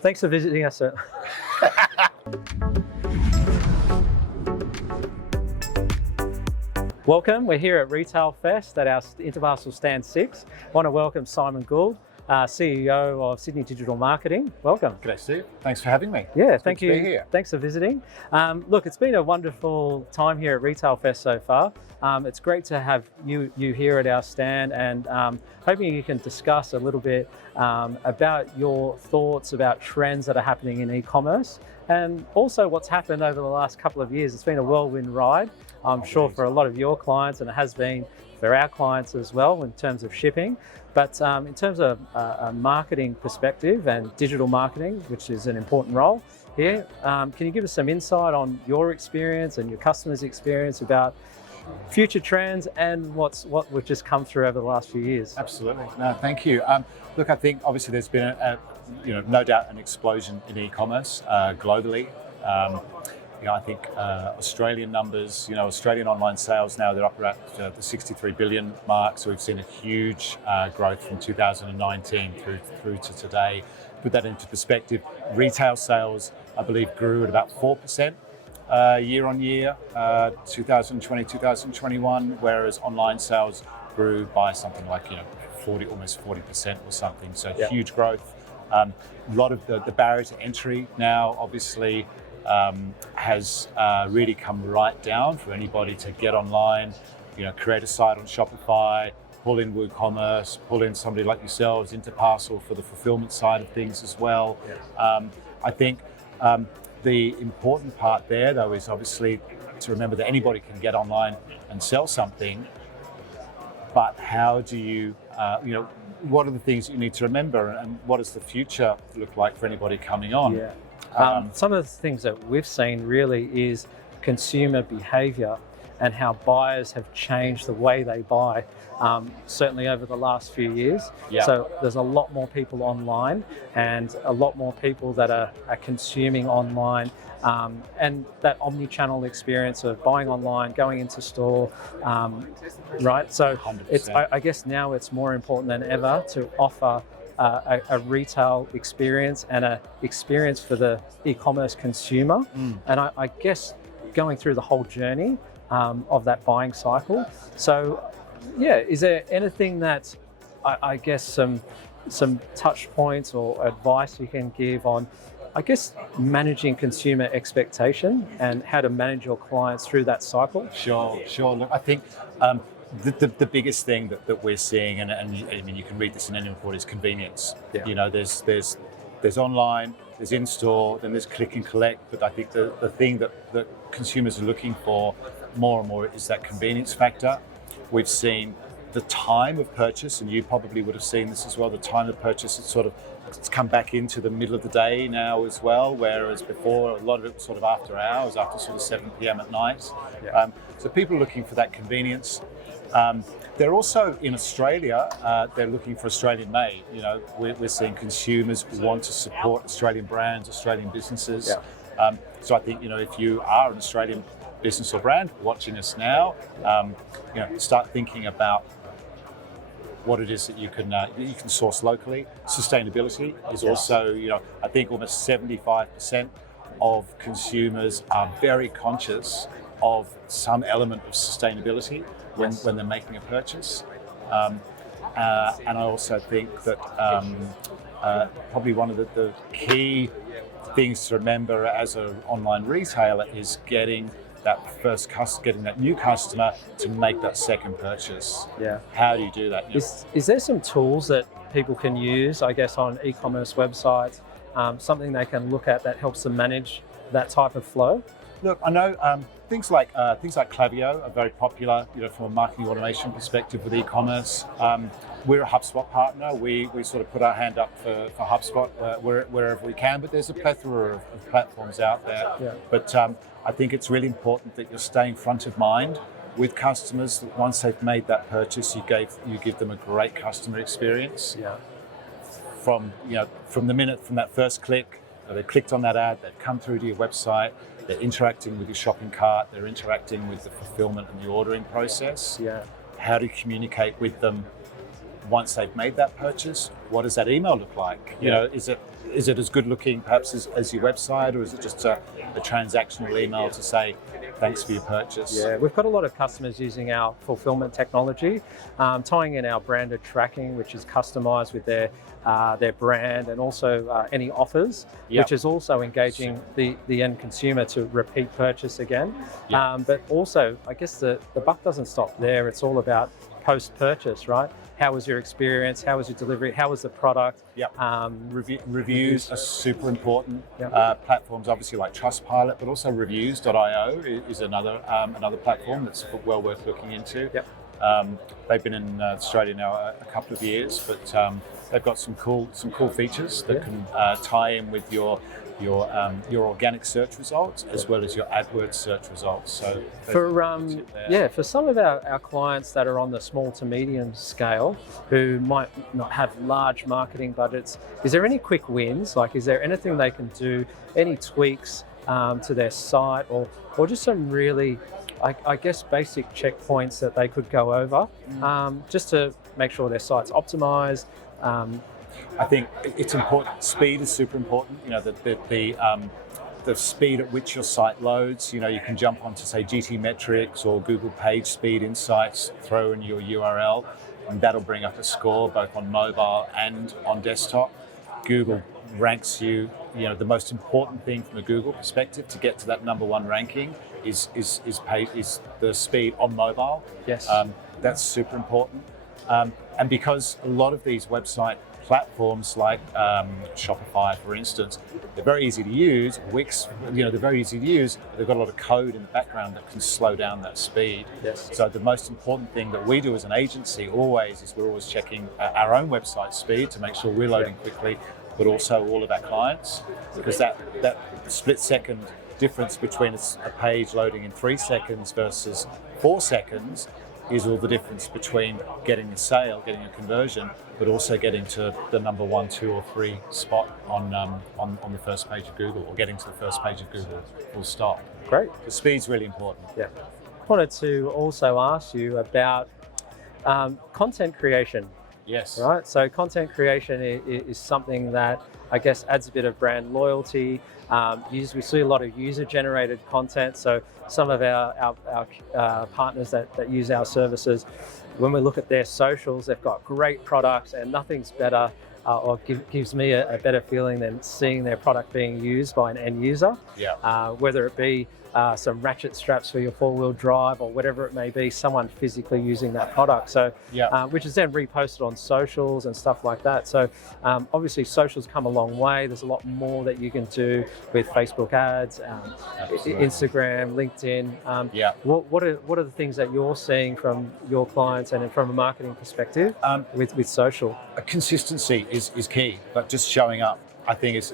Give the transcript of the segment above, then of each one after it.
Thanks for visiting us. Welcome. We're here at Retail Fest at our Interparcel Stand 6. I want to welcome Simon Gould, CEO of Sydney Digital Marketing. Welcome. G'day, Steve. Thanks for having me. Yeah, thank you. you. To be here. Thanks for visiting. Look, it's been a wonderful time here at Retail Fest so far. It's great to have you here at our stand, and hoping you can discuss a little bit about your thoughts about trends that are happening in e-commerce, and also what's happened over the last couple of years. It's been a whirlwind ride, I'm sure, for a lot of your clients, and it has been for our clients as well in terms of shipping. But in terms of a marketing perspective and digital marketing, which is an important role here, can you give us some insight on your experience and your customers' experience about future trends and what we've just come through over the last few years? Absolutely. No, thank you. Look, I think obviously there's been no doubt an explosion in e-commerce globally. I think Australian numbers, Australian online sales now, they're up at the 63 billion mark. So we've seen a huge growth from 2019 through to today. Put that into perspective, retail sales, I believe, grew at about 4% year on year, 2020, 2021, whereas online sales grew by something like, almost 40% or something. So huge growth. A lot of the barrier to entry now, obviously, has really come right down for anybody to get online, create a site on Shopify, pull in WooCommerce, pull in somebody like yourselves, Interparcel for the fulfillment side of things as well. I think the important part there, though, is obviously to remember that anybody can get online and sell something, but how do you, what are the things that you need to remember, and what does the future look like for anybody coming on? Some of the things that we've seen really is consumer behaviour and how buyers have changed the way they buy, certainly over the last few years. So there's a lot more people online and a lot more people that are consuming online, and that omnichannel experience of buying online, going into store, right? So 100%. I guess now it's more important than ever to offer a retail experience and an experience for the e-commerce consumer. And I guess going through the whole journey of that buying cycle. So is there anything that I guess some touch points or advice you can give on, I guess, managing consumer expectation and how to manage your clients through that cycle? Sure. Look, I think the biggest thing that we're seeing, and I mean, you can read this in any report, is convenience. There's online, there's in-store, then there's click and collect. But I think the thing that consumers are looking for more and more is that convenience factor. We've seen the time of purchase, and you probably would have seen this as well, the time of purchase, it's come back into the middle of the day now as well, whereas before a lot of it was sort of after hours, after sort of 7 p.m. at night. So people are looking for that convenience. They're also, in Australia, they're looking for Australian made. We're seeing consumers want to support Australian brands, Australian businesses. So I think, if you are an Australian business or brand watching us now, start thinking about what it is that you can source locally. Sustainability is also, I think almost 75% of consumers are very conscious of some element of sustainability when they're making a purchase. And I also think that probably one of the key things to remember as an online retailer is getting that new customer to make that second purchase. How do you do that? Is there some tools that people can use, I guess, on e-commerce websites, something they can look at that helps them manage that type of flow? Look, I know things like Klaviyo are very popular, from a marketing automation perspective with e-commerce. We're a HubSpot partner. We sort of put our hand up for HubSpot wherever we can, but there's a plethora of platforms out there. But I think it's really important that you're staying front of mind with customers. That once they've made that purchase, you give them a great customer experience. From that first click, they clicked on that ad, they've come through to your website, they're interacting with your shopping cart, they're interacting with the fulfillment and the ordering process. How do you communicate with them once they've made that purchase, what does that email look like? You know, is it as good looking perhaps as your website, or is it just a transactional email to say thanks for your purchase? Yeah, we've got a lot of customers using our fulfillment technology, tying in our branded tracking, which is customized with their brand, and also any offers, which is also engaging the end consumer to repeat purchase again. But also, I guess the buck doesn't stop there. It's all about post-purchase, right? How was your experience? How was your delivery? How was the product? Reviews are super important. Platforms obviously like Trustpilot, but also reviews.io is another platform that's well worth looking into. They've been in Australia now a couple of years, but they've got some cool features that can tie in with your organic search results as well as your AdWords search results. So for some of our clients that are on the small to medium scale who might not have large marketing budgets, is there any quick wins? Like, is there anything they can do, any tweaks to their site, or just some really, I guess, basic checkpoints that they could go over just to make sure their site's optimized? I think it's important. Speed is super important. You know, the speed at which your site loads. You know, you can jump onto, say, GT Metrics or Google Page Speed Insights, throw in your URL, and that'll bring up a score both on mobile and on desktop. Google ranks you. You know, the most important thing from a Google perspective to get to that number one ranking is the speed on mobile. That's super important. And because a lot of these website platforms like Shopify, for instance, they're very easy to use. Wix, they're very easy to use. They've got a lot of code in the background that can slow down that speed. So the most important thing that we do as an agency always is we're always checking our own website speed to make sure we're loading quickly, but also all of our clients, because that split second difference between a page loading in 3 seconds versus 4 seconds is all the difference between getting a sale, getting a conversion, but also getting to the number 1, 2, or 3 spot on the first page of Google, or getting to the first page of Google, full stop. Great. The speed's really important. I wanted to also ask you about content creation. Yes. Right. So content creation is something that I guess adds a bit of brand loyalty. We see a lot of user-generated content. So some of our partners that use our services, when we look at their socials, they've got great products, and nothing's better or gives me a better feeling than seeing their product being used by an end user. Whether it be some ratchet straps for your 4-wheel drive or whatever it may be, someone physically using that product. So, which is then reposted on socials and stuff like that. So obviously socials come a long way. There's a lot more that you can do with Facebook ads, Instagram, LinkedIn. What are the things that you're seeing from your clients and from a marketing perspective with social? Consistency is key, but just showing up, I think, is,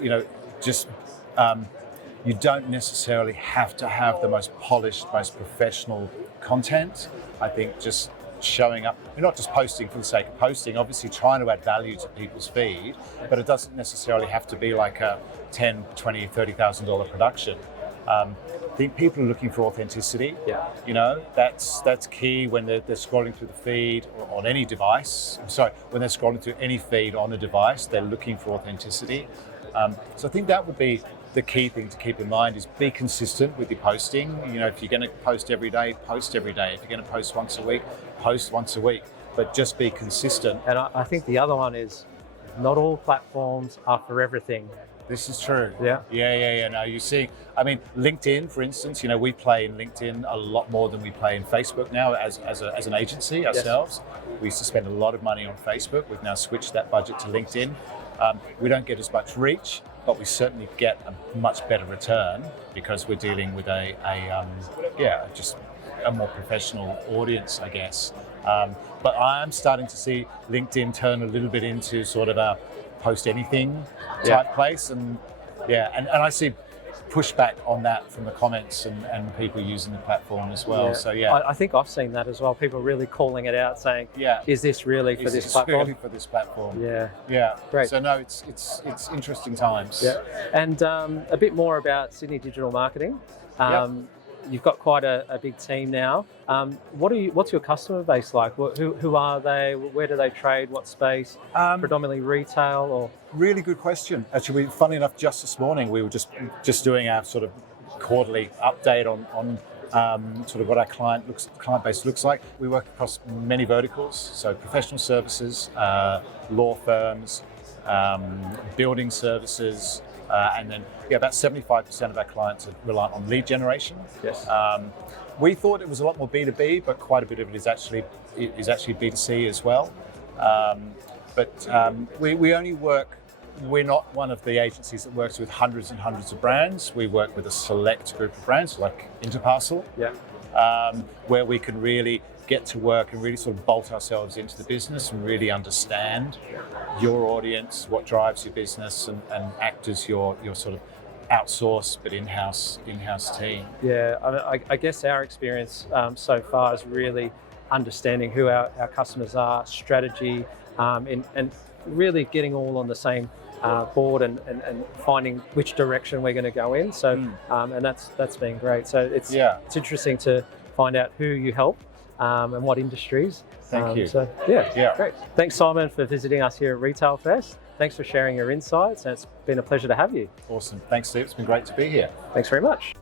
you don't necessarily have to have the most polished, most professional content. I think just showing up, you're not just posting for the sake of posting, obviously trying to add value to people's feed, but it doesn't necessarily have to be like a $10, $20, $30,000 production. I think people are looking for authenticity. That's key when they're scrolling through the feed on any device. When they're scrolling through any feed on a device, they're looking for authenticity. So I think that would be the key thing to keep in mind, is be consistent with your posting. If you're going to post every day, post every day. If you're going to post once a week, post once a week. But just be consistent. And I think the other one is, not all platforms are for everything. This is true. No, you see, LinkedIn, for instance, we play in LinkedIn a lot more than we play in Facebook now as an agency ourselves. We used to spend a lot of money on Facebook. We've now switched that budget to LinkedIn. We don't get as much reach, but we certainly get a much better return because we're dealing with just a more professional audience, I guess. But I'm starting to see LinkedIn turn a little bit into sort of a post anything type place, and I see pushback on that from the comments and people using the platform as well. So I think I've seen that as well. People really calling it out, saying, "Is this really for this platform?" Really for this platform? Great. So no, it's interesting times. And a bit more about Sydney Digital Marketing. you've got quite a big team now. What's your customer base like? Who are they? Where do they trade? What space? Predominantly retail or? Really good question. Actually, funny enough, just this morning we were just doing our sort of quarterly update on sort of what our client base looks like. We work across many verticals, so professional services, law firms, building services, and then about 75% of our clients are reliant on lead generation. Yes. We thought it was a lot more B2B, but quite a bit of it is actually B2C as well. We only work. We're not one of the agencies that works with hundreds and hundreds of brands. We work with a select group of brands like Interparcel, where we can really get to work and really sort of bolt ourselves into the business and really understand your audience, what drives your business, and act as your sort of outsourced but in-house team. Yeah, I guess our experience so far is really understanding who our customers are, strategy, and really getting all on the same board and finding which direction we're going to go in. So, and that's been great. So it's interesting to find out who you help and what industries. Thank you. So great. Thanks, Simon, for visiting us here at Retail Fest. Thanks for sharing your insights, and it's been a pleasure to have you. Awesome. Thanks, Steve. It's been great to be here. Thanks very much.